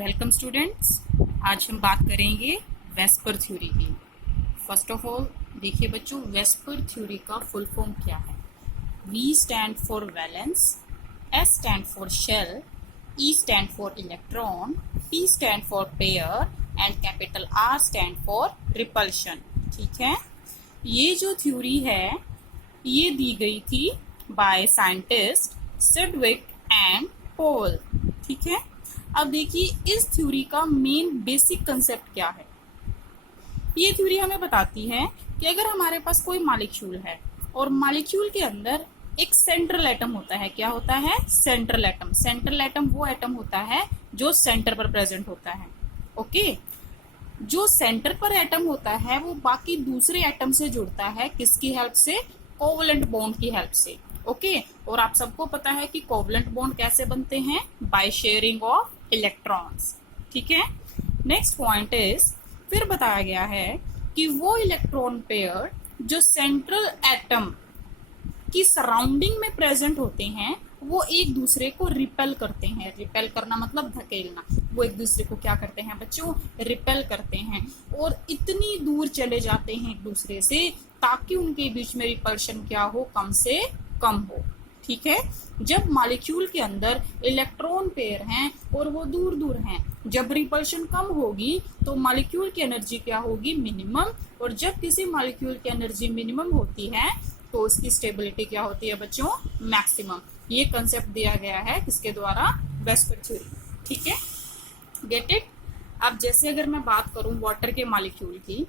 Welcome students. आज हम बात करेंगे वेस्पर थ्योरी की। फर्स्ट ऑफ ऑल देखिए बच्चों, वेस्पर थ्योरी का फुल फॉर्म क्या है। V stand for valence, S stand for shell, E stand for electron, P stand for pair and capital R stand for repulsion. ठीक है, ये जो थ्योरी है ये दी गई थी by scientist Sidgwick and pole. ठीक है, अब देखिए इस थ्योरी का मेन बेसिक कंसेप्ट क्या है। ये थ्योरी हमें बताती है कि अगर हमारे पास कोई मॉलिक्यूल है और मॉलिक्यूल के अंदर एक सेंट्रल एटम होता है। क्या होता है? Central atom. सेंट्रल एटम वो एटम होता है जो सेंटर पर प्रेजेंट होता है। ओके, जो सेंटर पर एटम होता है वो बाकी दूसरे एटम से जुड़ता है। किसकी हेल्प से? कोवलेंट बॉन्ड की हेल्प से। ओके, और आप सबको पता है कि कोवलेंट बॉन्ड कैसे बनते हैं? By sharing of electrons. ठीक है, नेक्स्ट पॉइंट इज, फिर बताया गया है कि वो इलेक्ट्रॉन पेयर जो सेंट्रल एटम की सराउंडिंग में प्रेजेंट होते हैं वो एक दूसरे को रिपेल करते हैं। रिपेल करना मतलब धकेलना। वो एक दूसरे को क्या करते हैं बच्चों? रिपेल करते हैं और इतनी दूर चले जाते हैं एक दूसरे से ताकि उनके बीच में रिपल्शन क्या हो? कम से कम हो। ठीक है, जब मॉलिक्यूल के अंदर इलेक्ट्रॉन पेयर हैं और वो दूर दूर हैं, जब रिपल्शन कम होगी तो मॉलिक्यूल की एनर्जी क्या होगी? मिनिमम। और जब किसी मॉलिक्यूल की एनर्जी मिनिमम होती है तो उसकी स्टेबिलिटी क्या होती है बच्चों? मैक्सिमम। ये कंसेप्ट दिया गया है किसके द्वारा? VSEPR theory. ठीक है, गेट इट। अब जैसे अगर मैं बात करूं वाटर के मॉलिक्यूल की,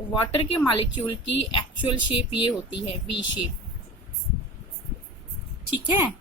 वाटर के मॉलिक्यूल की एक्चुअल शेप ये होती है वी शेप। ठीक है,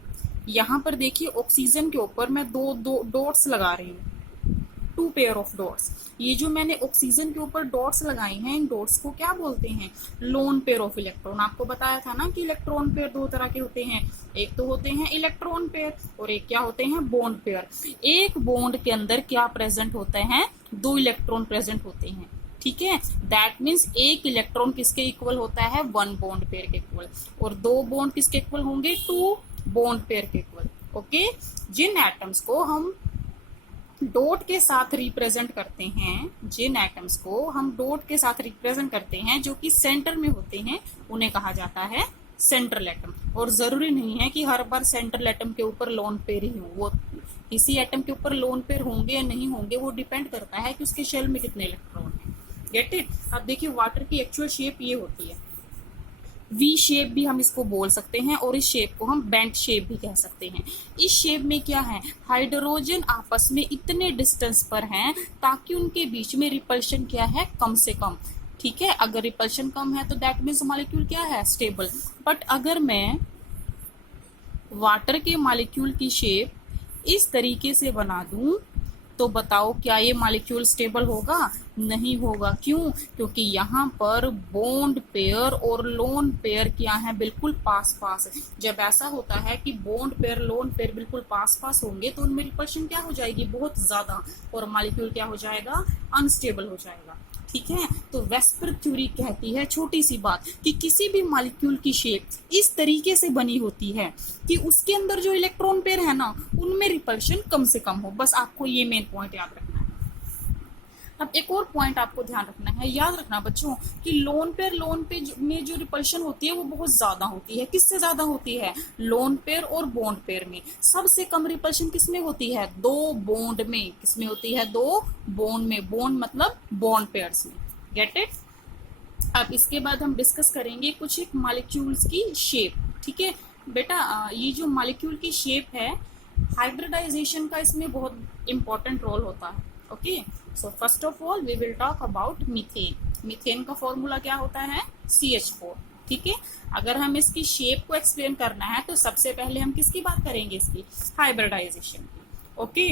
यहां पर देखिए ऑक्सीजन के ऊपर मैं दो डॉट्स लगा रही हूँ, टू पेयर ऑफ डॉट्स। ये जो मैंने ऑक्सीजन के ऊपर डॉट्स लगाई हैं, इन डॉट्स को क्या बोलते हैं? Lone pair of electron. आपको बताया था ना कि इलेक्ट्रॉन पेयर दो तरह के होते हैं, एक तो होते हैं इलेक्ट्रॉन पेयर और एक क्या होते हैं? Bond pair. एक बॉन्ड के अंदर क्या प्रेजेंट होते हैं? दो इलेक्ट्रॉन प्रेजेंट होते हैं। ठीक है, दैट मीन्स एक इलेक्ट्रॉन किसके इक्वल होता है? वन बॉन्ड पेयर के इक्वल। और दो बॉन्ड किसके इक्वल होंगे? टू बॉन्ड पेयर के इक्वल। ओके, जिन एटम्स को हम डॉट के साथ रिप्रेजेंट करते हैं, जिन एटम्स को हम डॉट के साथ रिप्रेजेंट करते हैं जो कि सेंटर में होते हैं, उन्हें कहा जाता है सेंट्रल एटम। और जरूरी नहीं है कि हर बार सेंट्रल एटम के ऊपर लोन पेयर ही हो। वो किसी एटम के ऊपर लोन पेयर होंगे या नहीं होंगे वो डिपेंड करता है कि उसके शेल में कितने इलेक्ट्रॉन है। Get it. अब देखिए वाटर की एक्चुअल शेप ये होती है, वी शेप भी हम इसको बोल सकते हैं और इस शेप को हम बेंट शेप भी कह सकते हैं। इस शेप में क्या है? हाइड्रोजन आपस में इतने डिस्टेंस पर हैं ताकि उनके बीच में रिपल्शन क्या है? कम से कम। ठीक है, अगर रिपल्शन कम है तो दैट मीन्स मॉलिक्यूल क्या है? स्टेबल। बट अगर मैं वाटर के मॉलिक्यूल की शेप इस तरीके से बना दूं तो बताओ क्या ये मॉलिक्यूल स्टेबल होगा? नहीं होगा। क्यों? क्योंकि यहाँ पर बॉन्ड पेयर और लोन पेयर क्या है? बिल्कुल पास पास है। जब ऐसा होता है कि बॉन्ड पेयर लोन पेयर बिल्कुल पास पास होंगे तो उनमें रिपल्शन क्या हो जाएगी? बहुत ज्यादा, और मॉलिक्यूल क्या हो जाएगा? अनस्टेबल हो जाएगा। ठीक है, तो वेस्पर थ्योरी कहती है छोटी सी बात कि किसी भी मॉलिक्यूल की शेप इस तरीके से बनी होती है कि उसके अंदर जो इलेक्ट्रॉन पेयर है ना उनमें रिपल्शन कम से कम हो। बस आपको ये मेन पॉइंट याद रखना है। अब एक और पॉइंट आपको ध्यान रखना है, याद रखना बच्चों कि लोन पेयर में जो रिपल्शन होती है वो बहुत ज्यादा होती है। किससे ज्यादा होती है? लोन पेयर और बॉन्ड पेयर में। सबसे कम रिपल्शन किसमें होती है? दो बॉन्ड में। किसमें होती है? दो बॉन्ड में। बॉन्ड मतलब बॉन्ड पेयर्स में। Get it. अब इसके बाद हम डिस्कस करेंगे कुछ एक मॉलिक्यूल्स की शेप। ठीक है बेटा, ये जो मॉलिक्यूल की शेप है हाइब्रिडाइजेशन का इसमें बहुत इंपॉर्टेंट रोल होता है। Okay, so first of all we will talk about methane. Methane का फॉर्मूला क्या होता है? CH4। ठीक है, अगर हम इसकी शेप को एक्सप्लेन करना है तो सबसे पहले हम किसकी बात करेंगे? इसकी हाइब्रिडाइजेशन की। ओके,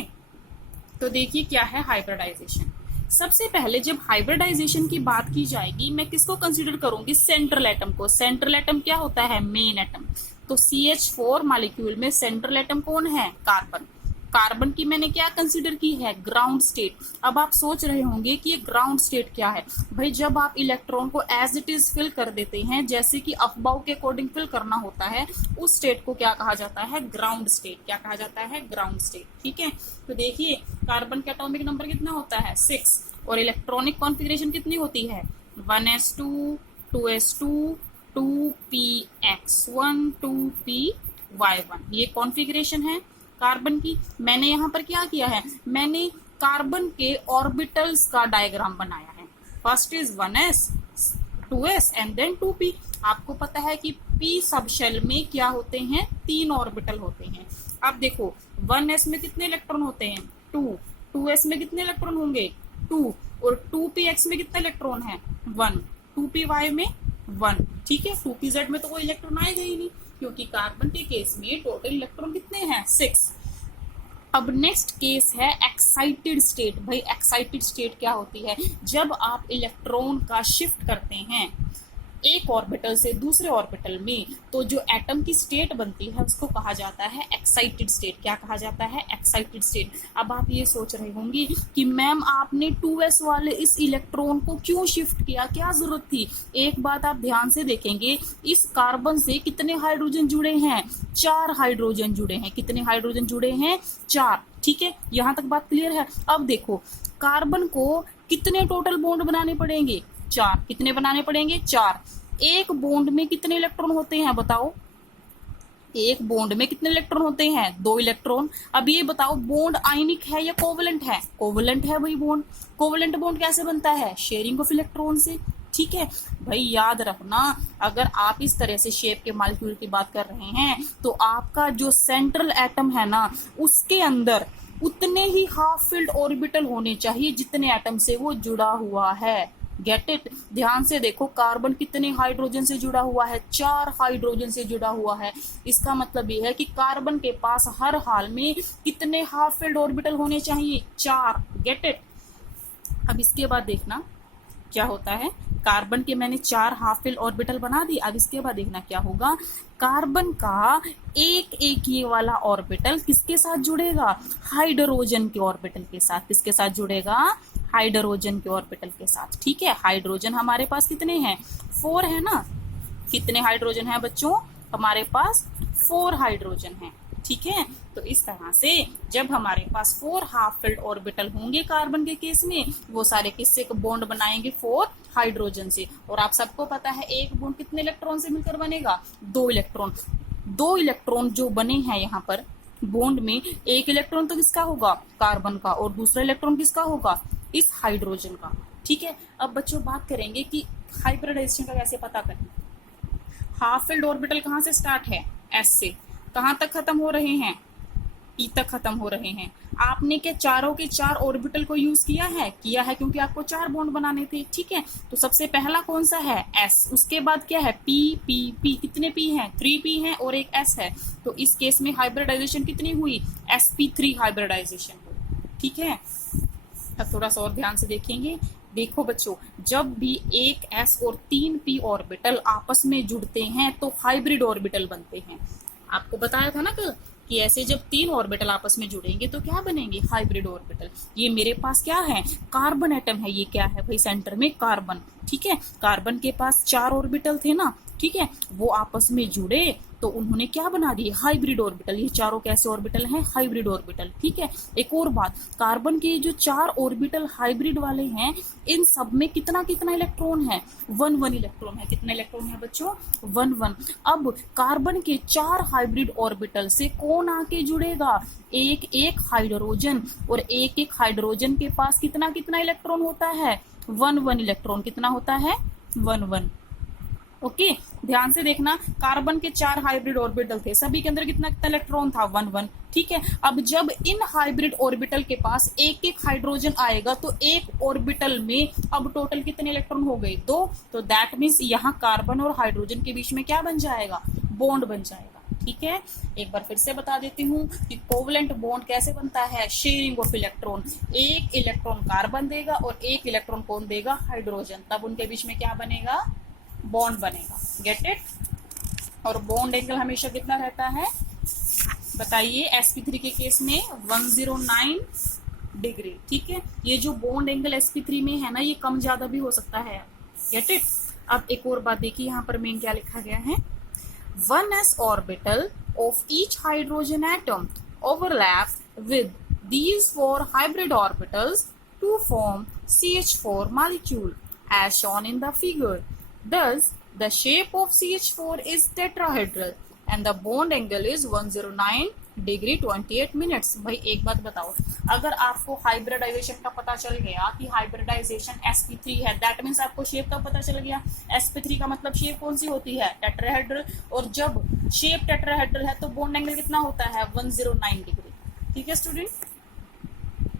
तो देखिए क्या है हाइब्रिडाइजेशन। सबसे पहले जब हाइब्रिडाइजेशन की बात की जाएगी मैं किसको कंसीडर करूंगी? सेंट्रल एटम को। सेंट्रल एटम क्या होता है? Main atom. तो CH4 मॉलिक्यूल में सेंट्रल एटम कौन है? कार्बन। कार्बन की मैंने क्या कंसीडर की है, ग्राउंड स्टेट। अब आप सोच रहे होंगे कि ये ग्राउंड स्टेट क्या है। भाई जब आप इलेक्ट्रॉन को एज इट इज फिल कर देते हैं, जैसे कि अफबाओ के अकॉर्डिंग फिल करना होता है, उस स्टेट को क्या कहा जाता है, ग्राउंड स्टेट। क्या कहा जाता है, ग्राउंड स्टेट। ठीक है, तो देखिए कार्बन का एटॉमिक नंबर कितना होता है, 6, और इलेक्ट्रॉनिक कॉन्फ़िगरेशन कितनी होती है, 1s2 2s2 2px1 2py1। ये कॉन्फ़िगरेशन है कार्बन की। मैंने यहाँ पर क्या किया है, मैंने कार्बन के ऑर्बिटल्स का डायग्राम बनाया है। First is 1s 2s and then 2p। आपको पता है कि p सब शेल में क्या होते हैं, 3 ऑर्बिटल होते हैं। अब देखो 1s में कितने इलेक्ट्रॉन होते हैं, 2, 2s में कितने इलेक्ट्रॉन होंगे, 2, और 2px में कितने इलेक्ट्रॉन है, 1, 2py में 1। ठीक है, 2pz में तो कोई इलेक्ट्रॉन आएगा ही नहीं, क्योंकि कार्बन के केस में टोटल इलेक्ट्रॉन कितने हैं, 6। अब नेक्स्ट केस है एक्साइटेड स्टेट। भाई एक्साइटेड स्टेट क्या होती है, जब आप इलेक्ट्रॉन का शिफ्ट करते हैं एक ऑर्बिटल से दूसरे ऑर्बिटल में, तो जो एटम की स्टेट बनती है उसको कहा जाता है एक्साइटेड स्टेट। क्या कहा जाता है, एक्साइटेड स्टेट। अब आप ये सोच रहे होंगे कि मैम आपने 2s वाले इस इलेक्ट्रॉन को क्यों शिफ्ट किया, क्या जरूरत थी। एक बात आप ध्यान से देखेंगे, इस कार्बन से कितने हाइड्रोजन जुड़े हैं, 4 हाइड्रोजन जुड़े हैं। कितने हाइड्रोजन जुड़े हैं, 4। ठीक है, यहां तक बात क्लियर है। अब देखो कार्बन को कितने टोटल बॉन्ड बनाने पड़ेंगे, 4। कितने बनाने पड़ेंगे, 4। एक बॉन्ड में कितने इलेक्ट्रॉन होते हैं बताओ, एक बॉन्ड में कितने इलेक्ट्रॉन होते हैं, 2 इलेक्ट्रॉन। अब ये बताओ बॉन्ड आयनिक है या कोवलेंट है, कोवलेंट है भाई बॉन्ड। कोवलेंट बॉन्ड कैसे बनता है, शेयरिंग ऑफ इलेक्ट्रॉन से। ठीक है भाई, याद रखना, अगर आप इस तरह से शेप के मॉलिक्यूल की बात कर रहे हैं, तो आपका जो सेंट्रल एटम है ना, उसके अंदर उतने ही हाफ फिल्ड ऑर्बिटल होने चाहिए जितने एटम से वो जुड़ा हुआ है। गेट इट, ध्यान से देखो कार्बन कितने हाइड्रोजन से जुड़ा हुआ है, 4 हाइड्रोजन से जुड़ा हुआ है। इसका मतलब ये है कि कार्बन के पास हर हाल में कितने हाफ फिल्ड ऑर्बिटल होने चाहिए, 4। Get it. अब इसके बाद देखना क्या होता है, कार्बन के मैंने 4 हाफ फिल्ड ऑर्बिटल बना दी। अब इसके बाद देखना क्या होगा, कार्बन का एक ये वाला ऑर्बिटल किसके साथ जुड़ेगा, हाइड्रोजन के ऑर्बिटल के साथ। किसके साथ जुड़ेगा, हाइड्रोजन के ऑर्बिटल के साथ। ठीक है, हाइड्रोजन हमारे पास कितने हैं, 4 है ना। कितने हाइड्रोजन है बच्चों, हमारे पास 4 हाइड्रोजन है। ठीक है, तो इस तरह से जब हमारे पास 4 हाफ फिल्ड ऑर्बिटल होंगे कार्बन के केस में, वो सारे किससे बॉन्ड बनाएंगे, 4 हाइड्रोजन से। और आप सबको पता है एक बॉन्ड कितने इलेक्ट्रॉन से मिलकर बनेगा, 2 इलेक्ट्रॉन। 2 इलेक्ट्रॉन जो बने हैं यहाँ पर बॉन्ड में, एक इलेक्ट्रॉन तो किसका होगा, कार्बन का, और दूसरा इलेक्ट्रॉन किसका होगा, इस हाइड्रोजन का। ठीक है, अब बच्चों बात करेंगे कि हाइब्रिडाइजेशन का कैसे पता करें। हाफ फिल्ड ऑर्बिटल कहाँ से स्टार्ट है, एस से, कहाँ तक खत्म हो रहे हैं, ई तक खत्म हो रहे हैं। आपने क्या चारों के 4 ऑर्बिटल को यूज किया है, क्योंकि आपको 4 बॉन्ड बनाने थे। ठीक है, तो सबसे पहला कौन सा है, एस। उसके बाद क्या है, पी पी पी। कितने पी हैं, 3 पी हैं और एक एस है। तो इस केस में हाइब्रिडाइजेशन कितनी हुई, sp3 हाइब्रिडाइजेशन हुई। ठीक है, अब थोड़ा सा और ध्यान से देखेंगे। देखो बच्चों, जब भी एक s और 3 p ऑर्बिटल आपस में जुड़ते हैं तो हाइब्रिड ऑर्बिटल बनते हैं। आपको बताया था ना कल कि ऐसे जब 3 ऑर्बिटल आपस में जुड़ेंगे तो क्या बनेंगे, हाइब्रिड ऑर्बिटल। ये मेरे पास क्या है, कार्बन एटम है। ये क्या है भाई, सेंटर में कार्बन। ठीक है, कार्बन के पास 4 ऑर्बिटल थे ना। ठीक है, वो आपस में जुड़े तो उन्होंने क्या बना दिए, हाइब्रिड ऑर्बिटल। ये चारों कैसे ऑर्बिटल हैं, हाइब्रिड ऑर्बिटल। ठीक है, एक और बात, कार्बन के जो 4 ऑर्बिटल हाइब्रिड वाले हैं, इन सब में कितना कितना इलेक्ट्रॉन है, 1 इलेक्ट्रॉन है। कितना इलेक्ट्रॉन है बच्चों, 1। अब कार्बन के 4 हाइब्रिड ऑर्बिटल से कौन आके जुड़ेगा, एक हाइड्रोजन, और एक हाइड्रोजन के पास कितना कितना इलेक्ट्रॉन होता है, 1 इलेक्ट्रॉन। कितना होता है, 1। ओके, ध्यान से देखना, कार्बन के 4 हाइब्रिड ऑर्बिटल थे, सभी के अंदर कितना कितना इलेक्ट्रॉन था, 1। ठीक है, अब जब इन हाइब्रिड ऑर्बिटल के पास एक हाइड्रोजन आएगा तो एक ऑर्बिटल में अब टोटल कितने इलेक्ट्रॉन हो गए, 2। तो दैट मीन्स यहाँ कार्बन और हाइड्रोजन के बीच में क्या बन जाएगा, बॉन्ड बन जाएगा। ठीक है, एक बार फिर से बता देती हूँ कि कोवलेंट बॉन्ड कैसे बनता है, शेयरिंग ऑफ इलेक्ट्रॉन। एक इलेक्ट्रॉन कार्बन देगा और एक इलेक्ट्रॉन कौन देगा, हाइड्रोजन। तब उनके बीच में क्या बनेगा, बॉन्ड बनेगा। Get it. और बॉन्ड एंगल हमेशा कितना रहता है बताइए sp3 के केस में 109 डिग्री। ठीक है, ये जो बॉन्ड एंगल sp3 में है ना, ये कम ज्यादा भी हो सकता है। Get it. अब एक और बात देखिए, यहाँ पर मेन क्या लिखा गया है, 1s orbital of each hydrogen atom overlap with these four hybrid orbitals to form CH4 molecule as shown in the figure. Thus, the shape of CH4 is tetrahedral and the bond angle is 109 degree 28 minutes. भाई एक बात बताओ, अगर आपको hybridisation का पता चल गया कि हाइब्रिडाइजेशन sp3 है, दैट मीन्स आपको शेप का पता चल गया। sp3 का मतलब शेप कौन सी होती है, टेट्राहेड्रल, और जब शेप टेट्राहेड्रल है तो बॉन्ड एंगल कितना होता है, 109 डिग्री। ठीक है स्टूडेंट।